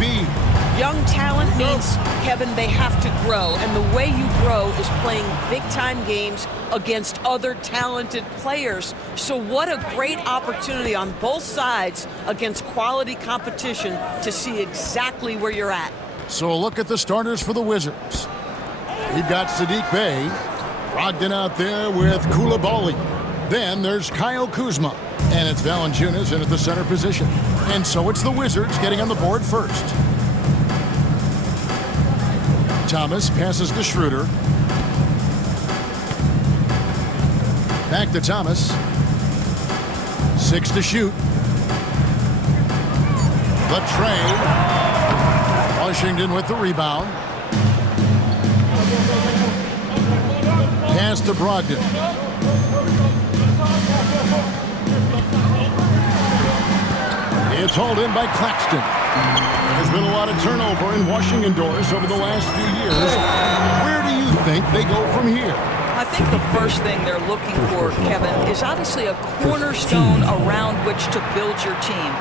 DB. Young talent means, Kevin, they have to grow. And the way you grow is playing big-time games against other talented players. So what a great opportunity on both sides against quality competition to see exactly where you're at. So a look at the starters for the Wizards. We've got Saddiq Bey. Brogdon out there with Coulibaly. Then there's Kyle Kuzma. And it's Valanciunas in at the center position. And so it's the Wizards getting on the board first. Thomas passes to Schroeder. Back to Thomas. 6 to shoot. The trade. Washington with the rebound. Pass to Brogdon. It's hauled in by Claxton. There's been a lot of turnover in Washington doors over the last few years. Where do you think they go from here? I think the first thing they're looking for, Kevin, is obviously a cornerstone around which to build your team.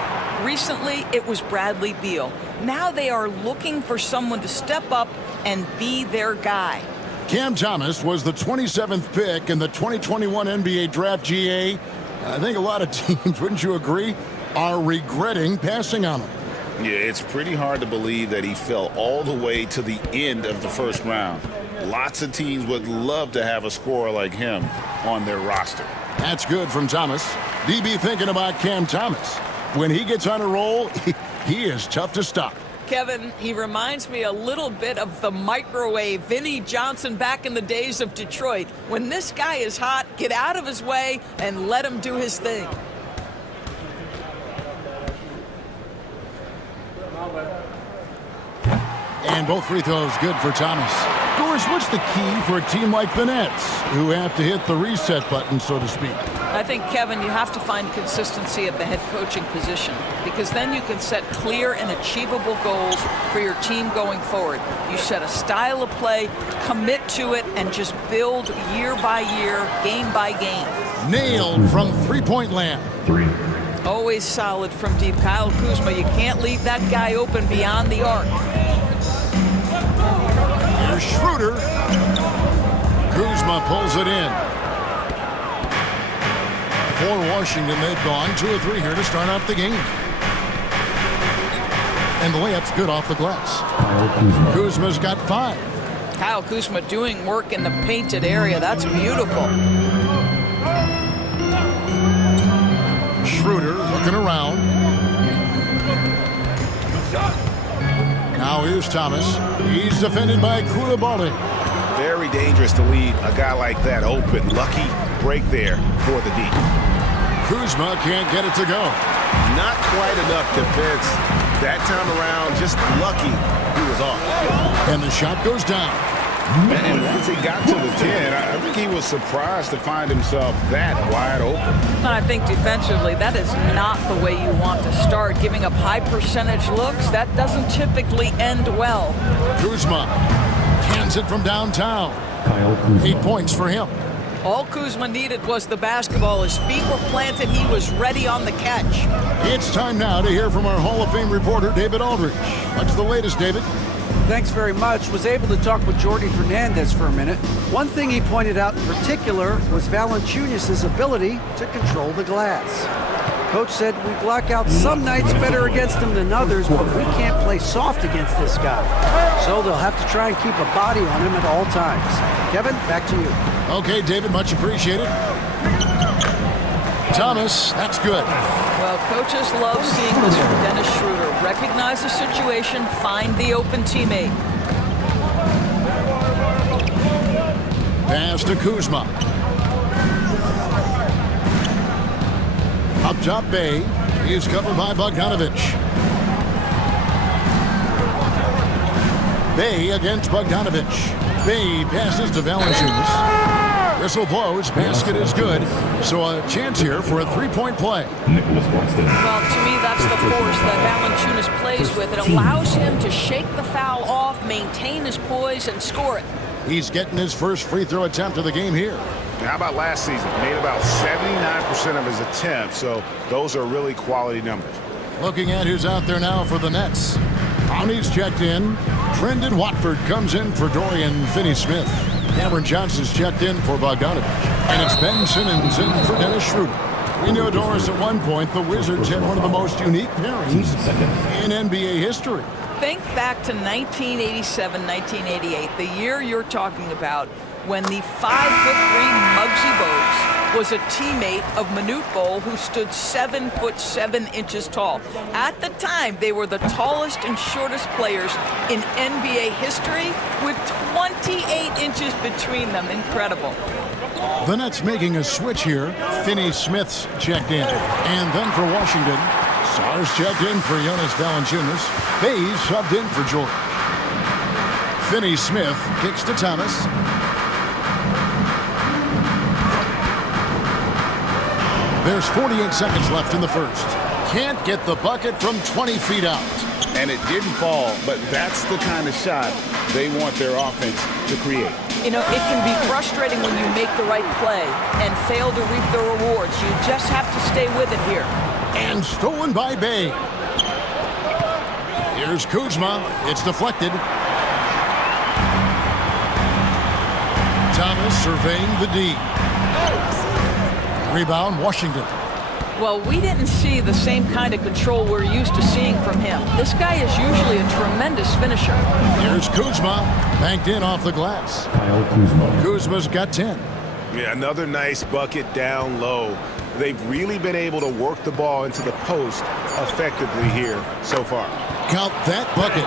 Recently, it was Bradley Beal. Now they are looking for someone to step up and be their guy. Cam Thomas was the 27th pick in the 2021 NBA Draft GA. I think a lot of teams, wouldn't you agree, are regretting passing on him. Yeah, it's pretty hard to believe that he fell all the way to the end of the first round. Lots of teams would love to have a scorer like him on their roster. That's good from Thomas. DB thinking about Cam Thomas. When he gets on a roll, he is tough to stop. Kevin, he reminds me a little bit of the microwave Vinnie Johnson back in the days of Detroit. When this guy is hot, get out of his way and let him do his thing. And both free throws good for Thomas. Doris, what's the key for a team like the Nets, who have to hit the reset button, so to speak? I think, Kevin, you have to find consistency at the head coaching position, because then you can set clear and achievable goals for your team going forward. You set a style of play, commit to it, and just build year by year, game by game. Nailed from three-point land. Always solid from deep. Kyle Kuzma, you can't leave that guy open beyond the arc. Here's Schroeder. Kuzma pulls it in. For Washington, they've gone 2 or 3 here to start off the game. And the layup's good off the glass. Kuzma's got 5. Kyle Kuzma doing work in the painted area. That's beautiful. Schroeder looking around. Now here's Thomas. He's defended by Coulibaly. Very dangerous to leave a guy like that open. Lucky break there for the D. Kuzma can't get it to go. Not quite enough defense that time around. Just lucky he was off. And the shot goes down. And once he got to the 10, I think he was surprised to find himself that wide open. And I think defensively, that is not the way you want to start. Giving up high percentage looks, that doesn't typically end well. Kuzma cans it from downtown. 8 points for him. All Kuzma needed was the basketball. His feet were planted. He was ready on the catch. It's time now to hear from our Hall of Fame reporter, David Aldridge. What's the latest, David? Thanks very much. Was able to talk with Jordi Fernandez for a minute. One thing he pointed out in particular was Valanciunas' ability to control the glass. Coach said we block out some nights better against him than others, but we can't play soft against this guy. So they'll have to try and keep a body on him at all times. Kevin, back to you. Okay, David, much appreciated. Thomas, that's good. Well, coaches love seeing this from Dennis Schroeder. Recognize the situation, find the open teammate. Pass to Kuzma. Up top, Bey. He's covered by Bogdanovich. Bey against Bogdanovich. Bey passes to Valanciunas. Whistle blows. Basket is good. So a chance here for a 3-point play. Well, to me, that's the force that Valanciunas plays with. It allows him to shake the foul off, maintain his poise, and score it. He's getting his first free throw attempt of the game here. How about last season? Made about 79% of his attempts, so those are really quality numbers. Looking at who's out there now for the Nets. Conley's checked in. Brendan Watford comes in for Dorian Finney-Smith. Cameron Johnson's checked in for Bogdanovich. And it's Ben Simmons in for Dennis Schroeder. We know, Doris, at one point the Wizards had one of the most unique pairings in NBA history. Think back to 1987, 1988, the year you're talking about, when the 5'3" Muggsy Bogues was a teammate of Manute Bol, who stood 7'7" tall. At the time, they were the tallest and shortest players in NBA history, with 28 inches between them. Incredible. The Nets making a switch here. Finney-Smith's checked in. And then for Washington, Sarr's checked in for Jonas Valanciunas. Hayes subbed in for Jordan. Finney-Smith kicks to Thomas. There's 48 seconds left in the first. Can't get the bucket from 20 feet out. And it didn't fall, but that's the kind of shot they want their offense to create. You know, it can be frustrating when you make the right play and fail to reap the rewards. You just have to stay with it here. And stolen by Bay. Here's Kuzma. It's deflected. Thomas surveying the D. Rebound, Washington. Well, we didn't see the same kind of control we're used to seeing from him. This guy is usually a tremendous finisher. Here's Kuzma. Banked in off the glass. Kyle Kuzma. Kuzma's got 10. Yeah, another nice bucket down low. They've really been able to work the ball into the post effectively here so far. Count that bucket.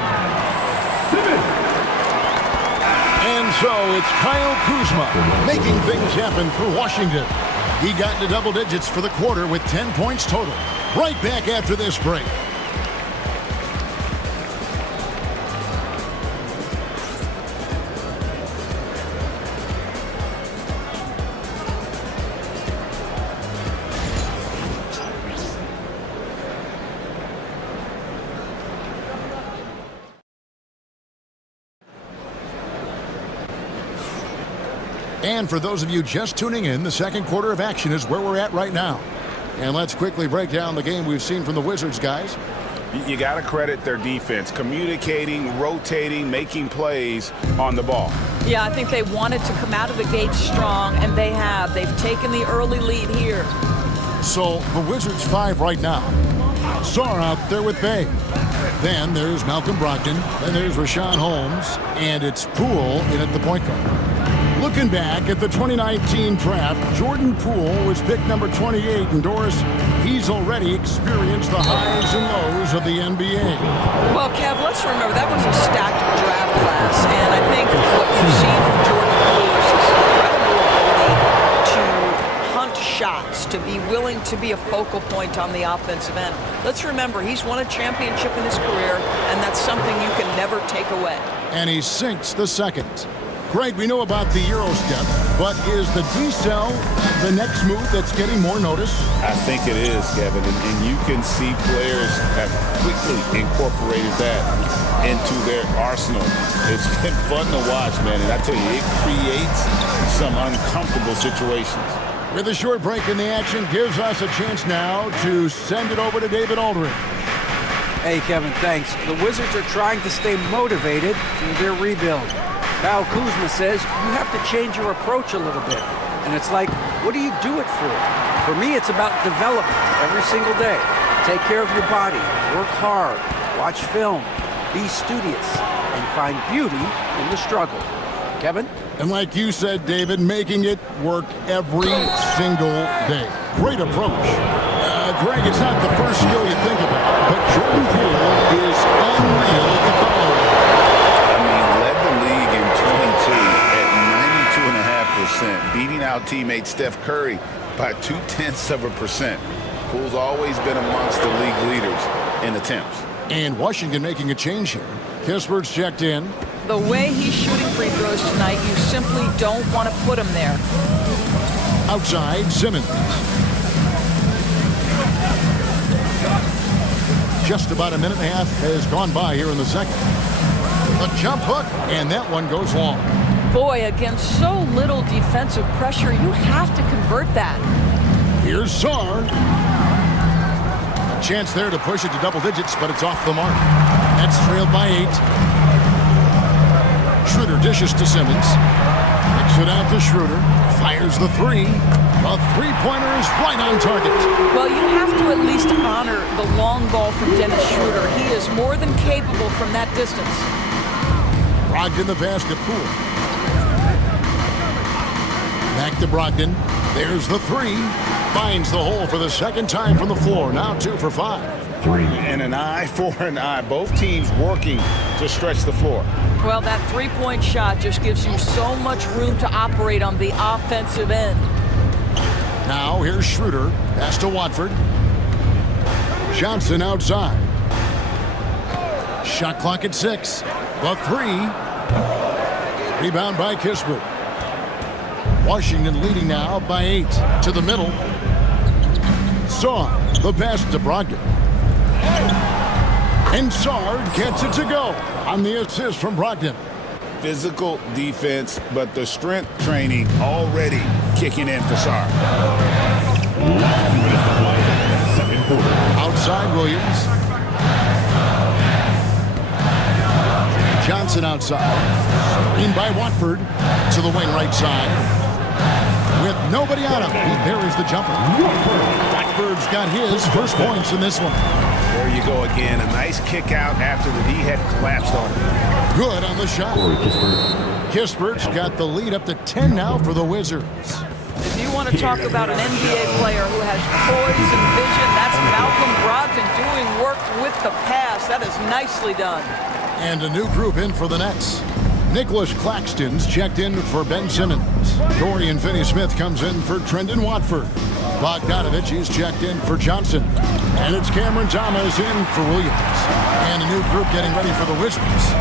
And so it's Kyle Kuzma making things happen for Washington. He got into double digits for the quarter with 10 points total. Right back after this break. And for those of you just tuning in, the second quarter of action is where we're at right now. And let's quickly break down the game we've seen from the Wizards, guys. You got to credit their defense, communicating, rotating, making plays on the ball. Yeah, I think they wanted to come out of the gate strong, and they have. They've taken the early lead here. So the Wizards 5 right now. Sarr out there with Bay. Then there's Malcolm Brogdon. Then there's Rashawn Holmes. And it's Poole in at the point guard. Looking back at the 2019 draft, Jordan Poole was picked number 28, and Doris, he's already experienced the highs and lows of the NBA. Well, Kev, let's remember that was a stacked draft class, and I think what you've seen from Jordan Poole is his incredible ability to hunt shots, to be willing to be a focal point on the offensive end. Let's remember, he's won a championship in his career, and that's something you can never take away. And he sinks the second. Greg, we know about the Euro step, but is the D-cell the next move that's getting more notice? I think it is, Kevin, and you can see players have quickly incorporated that into their arsenal. It's been fun to watch, man, and I tell you, it creates some uncomfortable situations. With a short break in the action, gives us a chance now to send it over to David Aldridge. Hey, Kevin, thanks. The Wizards are trying to stay motivated through their rebuild. Kyle Kuzma says you have to change your approach a little bit. And it's like, what do you do it for? For me, it's about development every single day. Take care of your body, work hard, watch film, be studious, and find beauty in the struggle. Kevin? And like you said, David, making it work every single day. Great approach. Greg, it's not the first skill you think about, but Jordan Poole is unreal at the follow. Beating out teammate Steph Curry by 0.2%. Poole's always been amongst the league leaders in attempts. And Washington making a change here. Kispert's checked in. The way he's shooting free throws tonight, you simply don't want to put him there. Outside, Simmons. Just about a minute and a half has gone by here in the second. A jump hook, and that one goes long. Boy, against so little defensive pressure, you have to convert that. Here's Sarr. A chance there to push it to double digits, but it's off the mark. Nets trailed by 8. Schroeder dishes to Simmons. Kicks it out to Schroeder. Fires the 3. A three-pointer is right on target. Well, you have to at least honor the long ball from Dennis Schroeder. He is more than capable from that distance. Brogdon the pass to Poole. Back to Brogdon. There's the 3. Finds the hole for the second time from the floor. Now 2 for 5. 3 and an eye for an eye. Both teams working to stretch the floor. Well, that three-point shot just gives you so much room to operate on the offensive end. Now here's Schroeder. Pass to Watford. Johnson outside. Shot clock at 6. The 3. Rebound by Kispert. Washington leading now by 8. To the middle. Saw the pass to Brogdon. And Sard gets it to go on the assist from Brogdon. Physical defense, but the strength training already kicking in for Sard. Outside Williams. Johnson outside. In by Watford to the wing right side. With nobody on him, there is the jumper. Watford's got his first points in this one. There you go again. A nice kick out after the D had collapsed on him. Good on the shot. Kispert's got the lead up to 10 now for the Wizards. If you want to talk about an NBA player who has poise and vision, that's Malcolm Brogdon doing work with the pass. That is nicely done. And a new group in for the Nets. Nicholas Claxton's checked in for Ben Simmons. Dorian Finney-Smith comes in for Trendon Watford. Bogdanovich is checked in for Johnson. And it's Cameron Thomas in for Williams. And a new group getting ready for the Wizards.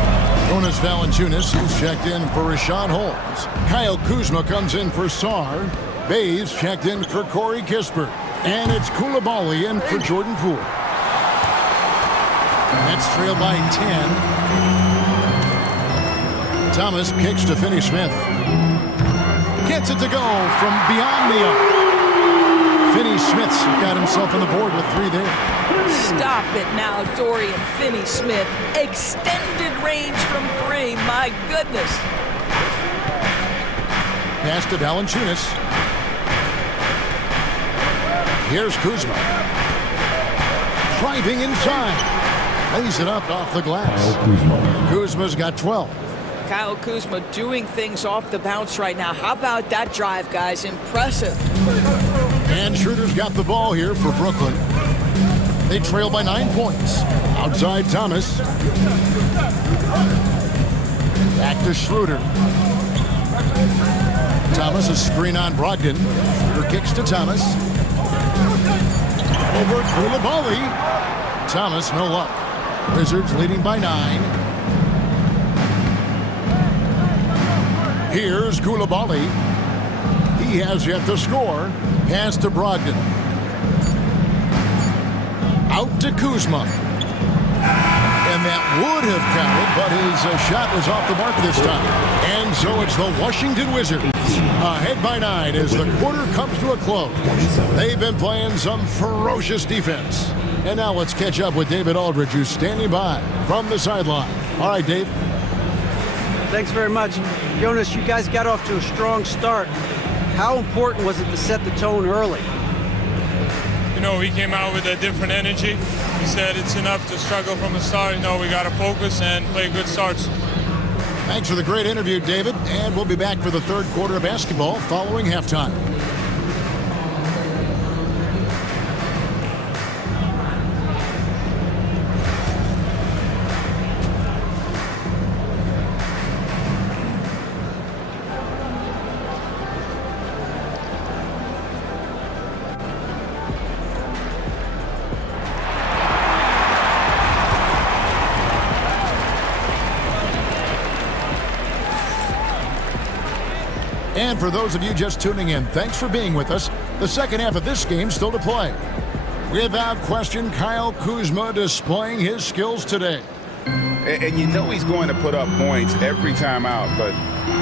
Jonas Valanciunas is checked in for Rashawn Holmes. Kyle Kuzma comes in for Sarr. Bays checked in for Corey Kispert. And it's Coulibaly in for Jordan Poole. Nets trail by 10. Thomas kicks to Finney-Smith. Gets it to go from beyond the arc. Finney-Smith's got himself on the board with 3 there. Stop it now, Dorian Finney-Smith. Extended range from 3. My goodness. Pass to Valanciunas. Here's Kuzma. Driving inside. Lays it up off the glass. Kuzma's got 12. Kyle Kuzma doing things off the bounce right now. How about that drive, guys? Impressive. And Schroeder's got the ball here for Brooklyn. They trail by 9 points. Outside Thomas. Back to Schroeder. Thomas, a screen on Brogdon. Schroeder kicks to Thomas. Over Coulibaly. Thomas, no luck. Wizards leading by 9. Here's Coulibaly. He has yet to score. Pass to Brogdon. Out to Kuzma. And that would have counted, but his shot was off the mark this time. And so it's the Washington Wizards ahead by 9 as the quarter comes to a close. They've been playing some ferocious defense. And now let's catch up with David Aldridge, who's standing by from the sideline. All right, Dave. Thanks very much. Jonas, you guys got off to a strong start. How important was it to set the tone early? You know, we came out with a different energy. We said it's enough to struggle from the start. You know, we got to focus and play good starts. Thanks for the great interview, David. And we'll be back for the third quarter of basketball following halftime. And for those of you just tuning in, thanks for being with us. The second half of this game still to play. Without question, Kyle Kuzma displaying his skills today. And you know he's going to put up points every time out, but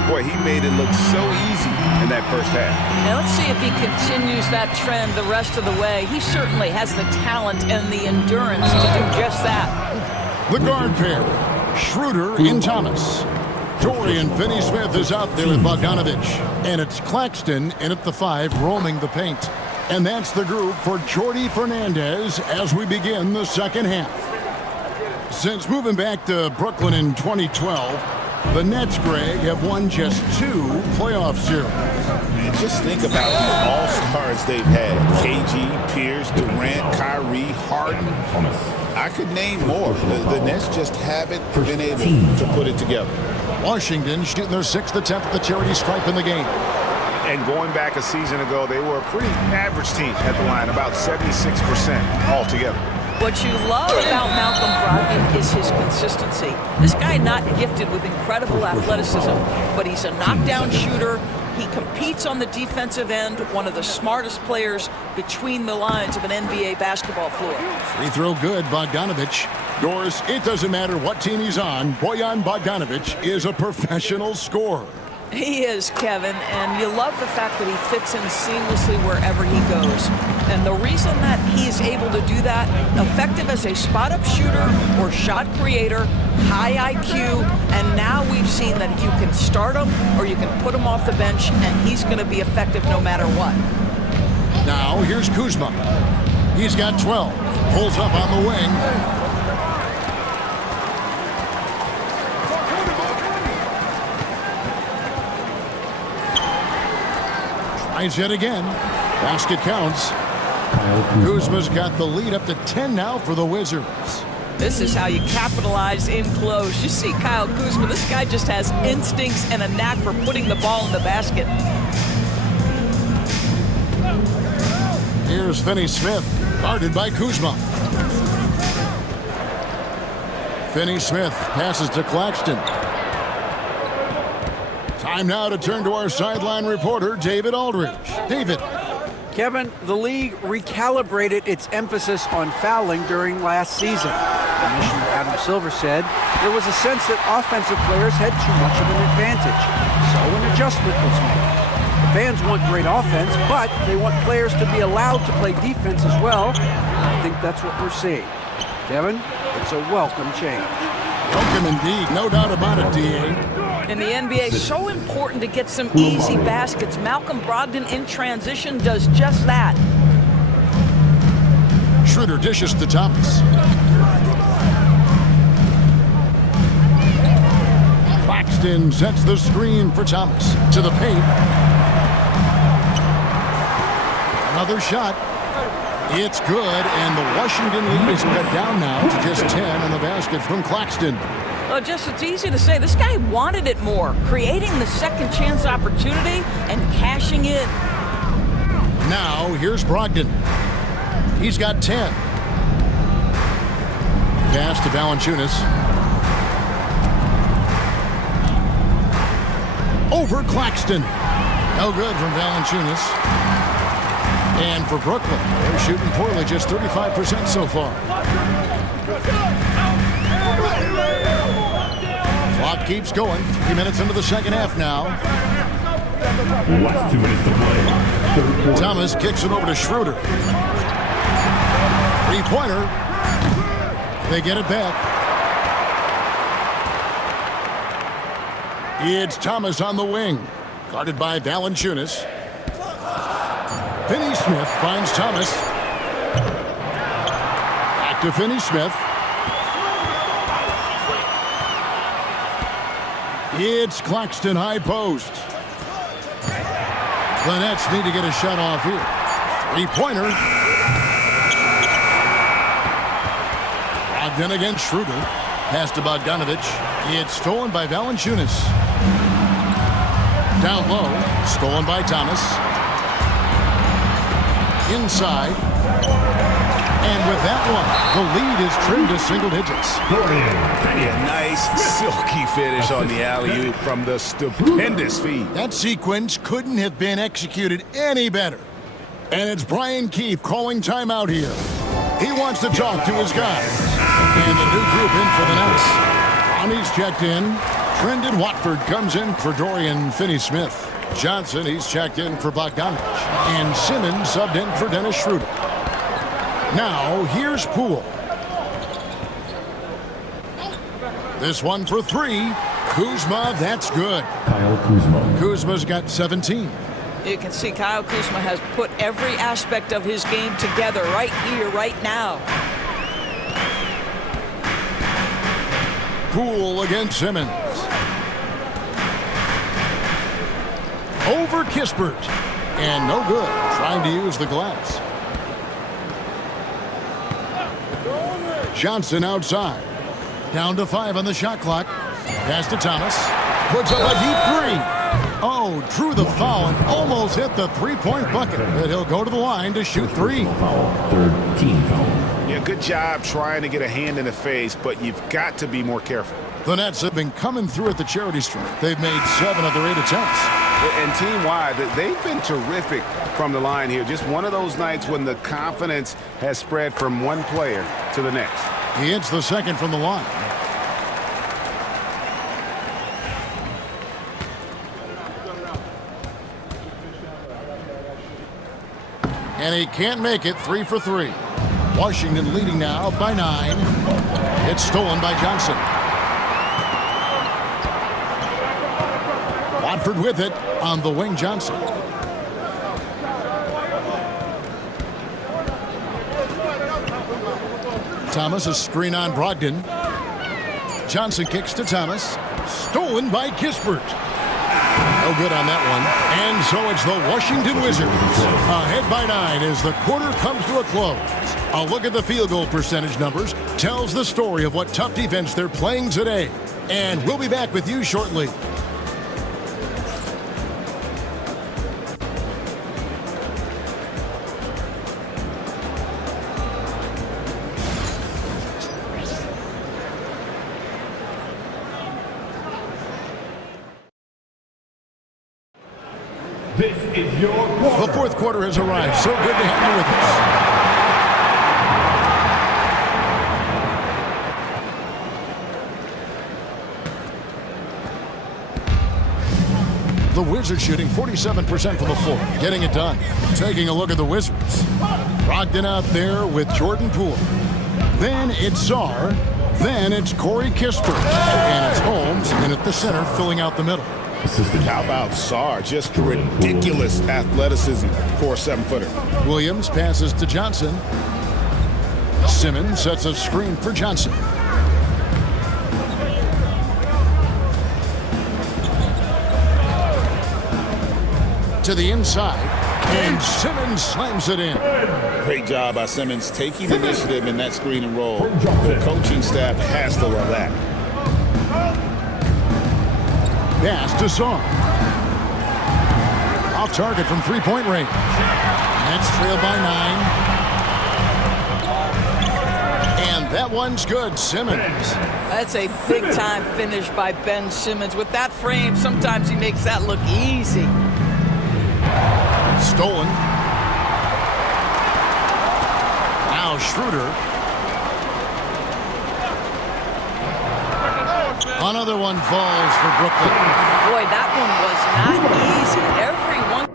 boy, he made it look so easy in that first half. Now let's see if he continues that trend the rest of the way. He certainly has the talent and the endurance to do just that. The guard pair, Schroeder and Thomas. Dorian Finney-Smith is out there with Bogdanovich. And it's Claxton in at the 5, roaming the paint. And that's the group for Jordi Fernandez as we begin the second half. Since moving back to Brooklyn in 2012, the Nets, Greg, have won just 2 playoff series. Man, just think about the all-stars they've had. KG, Pierce, Durant, Kyrie, Harden. I could name more. The Nets just haven't been able to put it together. Washington shooting their 6th attempt at the charity stripe in the game. And going back a season ago, they were a pretty average team at the line, about 76% altogether. What you love about Malcolm Brogdon is his consistency. This guy not gifted with incredible athleticism, but he's a knockdown shooter. He competes on the defensive end, one of the smartest players between the lines of an NBA basketball floor. Free throw good, Bogdanovich. Doris, it doesn't matter what team he's on, Bojan Bogdanovich is a professional scorer. He is, Kevin, and you love the fact that he fits in seamlessly wherever he goes. And the reason that he's able to do that, effective as a spot-up shooter or shot creator, high IQ, and now we've seen that you can start him or you can put him off the bench, and he's going to be effective no matter what. Now, here's Kuzma. He's got 12. Pulls up on the wing. Tries yet again. Basket counts. Kuzma's got the lead up to 10 now for the Wizards. This is how you capitalize in close. You see Kyle Kuzma, this guy just has instincts and a knack for putting the ball in the basket. Here's Finney-Smith, guarded by Kuzma. Finney-Smith passes to Claxton. Time now to turn to our sideline reporter, David Aldridge. David. Kevin, the league recalibrated its emphasis on fouling during last season. Commissioner Adam Silver said there was a sense that offensive players had too much of an advantage, so an adjustment was made. The fans want great offense, but they want players to be allowed to play defense as well. I think that's what we're seeing. Kevin, it's a welcome change. Welcome indeed, no doubt about it, D.A. In the NBA, so important to get some easy baskets. Malcolm Brogdon in transition does just that. Schroeder dishes to Thomas. Claxton sets the screen for Thomas. To the paint. Another shot. It's good, and the Washington lead is cut down now to just 10 on the basket from Claxton. Well, just it's easy to say. This guy wanted it more, creating the second chance opportunity and cashing in. Now, here's Brogdon. He's got 10. Pass to Valanciunas. Over Claxton. No good from Valanciunas. And for Brooklyn, they're shooting poorly, just 35% so far. Clock keeps going. 3 minutes into the second half now. Last 2 minutes to play. Thomas kicks it over to Schroeder. Three-pointer. They get it back. It's Thomas on the wing. Guarded by Valanciunas. Finney-Smith finds Thomas. Back to Finney-Smith. It's Claxton high post. The Nets need to get a shot off here. Three-pointer. Brogdon against Schroeder. Pass to Bogdanovich. It's stolen by Valanciunas. Down low. Stolen by Thomas. Inside. And with that one, the lead is trimmed to single digits. A nice silky finish on the alley-oop from the stupendous feed. That sequence couldn't have been executed any better. And it's Brian Keefe calling timeout here. He wants to talk to his guys. And the new group in for the Nets. Ronnie's checked in. Trendon Watford comes in for Dorian Finney-Smith. Johnson, he's checked in for Bogdanovich. And Simmons subbed in for Dennis Schroeder. Now, here's Poole. This one for three. Kuzma, that's good. Kyle Kuzma. Kuzma's got 17. You can see Kyle Kuzma has put every aspect of his game together right here, right now. Poole against Simmons. Over Kispert. And no good. Trying to use the glass. Johnson outside. Down to 5 on the shot clock. Pass to Thomas. Puts up a deep three. Oh, drew the foul and almost hit the three-point bucket. But he'll go to the line to shoot 3. Foul. Third team foul. Yeah, good job trying to get a hand in the face, but you've got to be more careful. The Nets have been coming through at the charity stripe. They've made 7 of their 8 attempts. And team-wide, they've been terrific from the line here. Just one of those nights when the confidence has spread from one player to the next. He hits the second from the line. And he can't make it. 3 for 3. Washington leading now by 9. It's stolen by Johnson. Watford with it on the wing. Johnson. Thomas, a screen on Brogdon. Johnson kicks to Thomas. Stolen by Kispert. No good on that one. And so it's the Washington Wizards ahead by 9 as the quarter comes to a close. A look at the field goal percentage numbers tells the story of what tough defense they're playing today. And we'll be back with you shortly. This is your quarter. The fourth quarter has arrived. So good to have you with us. The Wizards shooting 47% from the floor, getting it done. Taking a look at the Wizards. Brogdon out there with Jordan Poole. Then it's Sarr. Then it's Corey Kispert. And it's Holmes in at the center, filling out the middle. How about Sarr? Just ridiculous athleticism for a 7-footer. Williams passes to Johnson. Simmons sets a screen for Johnson. To the inside, and Simmons slams it in. Great job by Simmons taking initiative in that screen and roll. The coaching staff has to love that. Pass to Sarr. Off target from three-point range. Nets trail by 9. And that one's good. Simmons. That's a big-time finish by Ben Simmons. With that frame, sometimes he makes that look easy. Stolen. Now Schroeder. Another one falls for Brooklyn. Boy, that one was not easy. Everyone.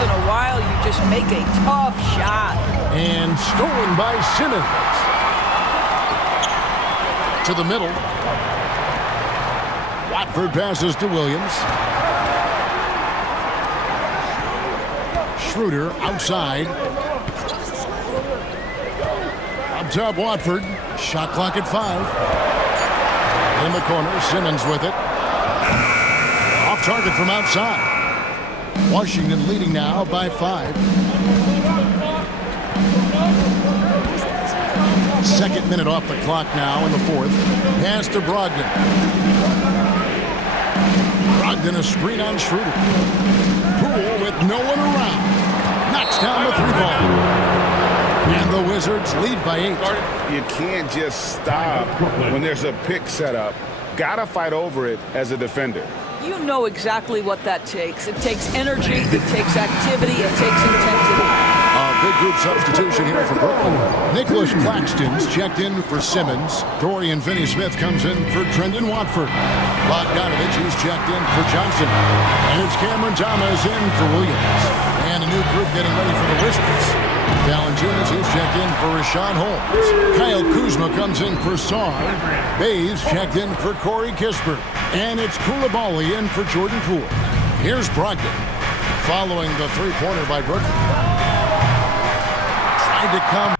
In a while, you just make a tough shot. And stolen by Simmons. To the middle. Watford passes to Williams. Schroeder outside. Up top, Watford. Shot clock at 5. In the corner, Simmons with it. Off target from outside. Washington leading now by 5. Second minute off the clock now in the fourth. Pass to Brogdon. Brogdon a screen on Schroeder. Poole with no one around. Knocks down the 3-ball. And the Wizards lead by 8. You can't just stop when there's a pick set up. Gotta fight over it as a defender. You know exactly what that takes. It takes energy, it takes activity, it takes intensity. Big group substitution here for Brooklyn. Nicholas Claxton's checked in for Simmons. Dorian Finney-Smith comes in for Trendon Watford. Bogdanovich is checked in for Johnson. And it's Cameron Thomas in for Williams. And a new group getting ready for the Wizards. Valanciunas is checked in for Rashawn Holmes. Kyle Kuzma comes in for Sarr. Bays checked in for Corey Kispert. And it's Koulibaly in for Jordan Poole. Here's Brogdon following the three-pointer by Brooklyn. To come.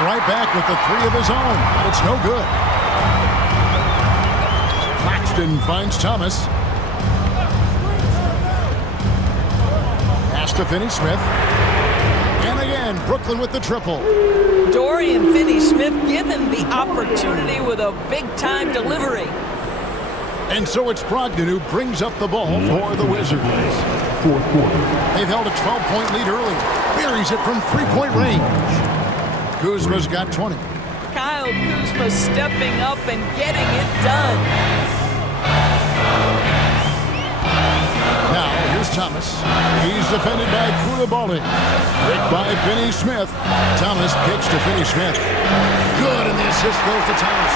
Right back with the 3 of his own, but it's no good. Claxton finds Thomas. Pass to Finney-Smith. And again, Brooklyn with the triple. Dorian Finney-Smith given the opportunity with a big-time delivery. And so it's Brogdon who brings up the ball for the Wizards. Fourth quarter. They've held a 12-point lead earlier. Buries it from 3-point range. Kuzma's got 20. Kyle Kuzma stepping up and getting it done. Now, here's Thomas. He's defended by Koulibaly. Rick by Finney-Smith. Thomas kicks to Finney-Smith. Good, and the assist goes to Thomas.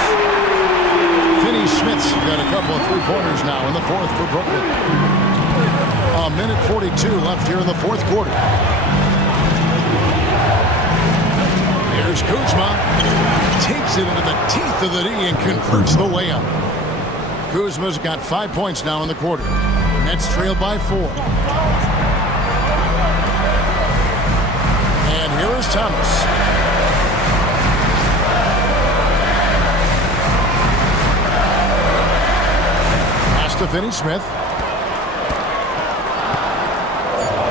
Finney-Smith's got a couple of three-pointers now in the fourth for Brooklyn. A minute 42 left here in the fourth quarter. Here's Kuzma. Takes it into the teeth of the D and converts the layup. Kuzma's got 5 points now in the quarter. Nets trailed by 4. And here is Thomas. Pass to Finney-Smith.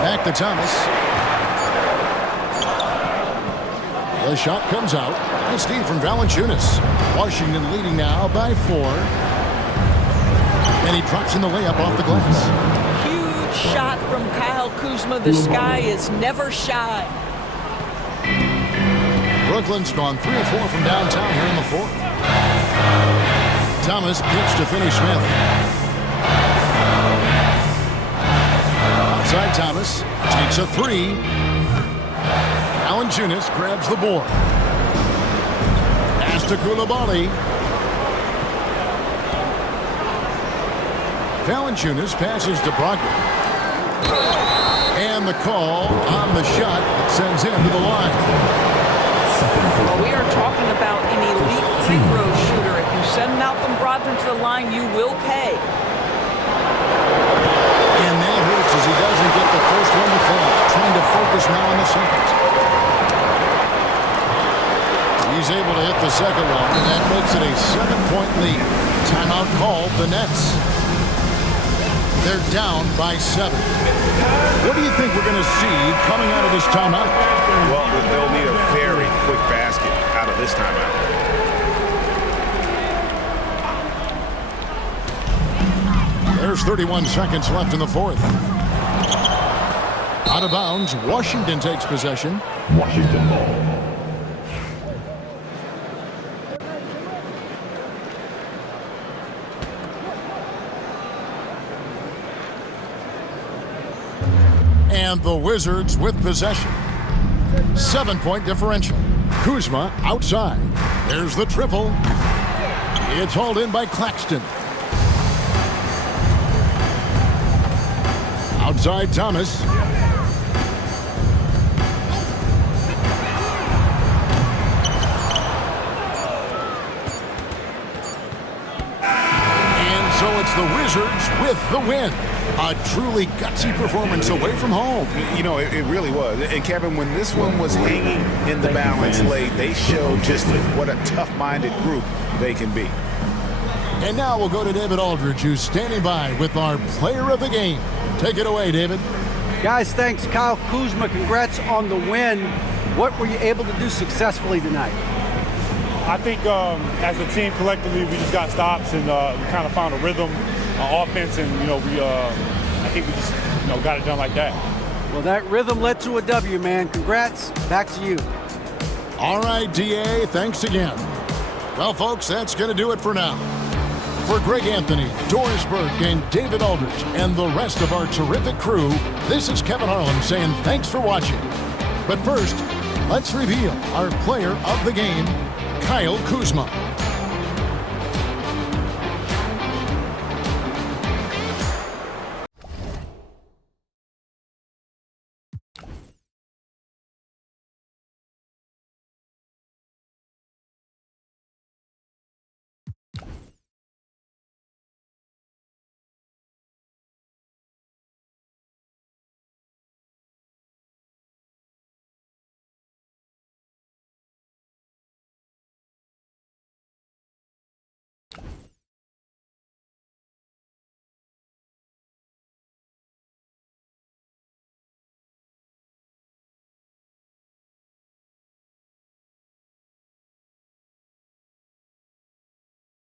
Back to Thomas. The shot comes out. Nice D from Valanciunas. Washington leading now by 4. And he drops in the layup off the glass. Huge shot from Kyle Kuzma. This guy is never shy. Brooklyn's gone 3 of 4 from downtown here in the fourth. Thomas kicks to Finney-Smith. Outside Thomas. Takes a 3. Valanciunas grabs the board. Pass to Koulibaly. Valanciunas passes to Brogdon. And the call on the shot sends him to the line. Well, we are talking about an elite free throw shooter. If you send Malcolm Brogdon to the line, you will pay. And that hurts as he doesn't get the first one to fall. Trying to focus now on the second. He's able to hit the second one, and that makes it a 7-point lead. Timeout called the Nets. They're down by 7. What do you think we're going to see coming out of this timeout? Well, they'll need a very quick basket out of this timeout. There's 31 seconds left in the fourth. Out of bounds, Washington takes possession. Washington ball. And the Wizards with possession. 7-point differential. Kuzma outside. There's the triple. It's hauled in by Claxton. Outside Thomas. And so it's the Wizards with the win. A truly gutsy performance away from home. You know, it really was. And Kevin, when this one was hanging in the balance late, they showed just what a tough-minded group they can be. And now we'll go to David Aldridge, who's standing by with our player of the game. Take it away, David. Guys, thanks. Kyle Kuzma, congrats on the win. What were you able to do successfully tonight? I think as a team collectively, we just got stops and we kind of found a rhythm on offense, and I think we just got it done like that. Well, that rhythm led to a W, man. Congrats. Back to you. All right, DA, thanks again. Well, folks, that's going to do it for now. For Greg Anthony, Doris Burke, and David Aldridge, and the rest of our terrific crew, this is Kevin Harlan saying thanks for watching. But first, let's reveal our player of the game, Kyle Kuzma.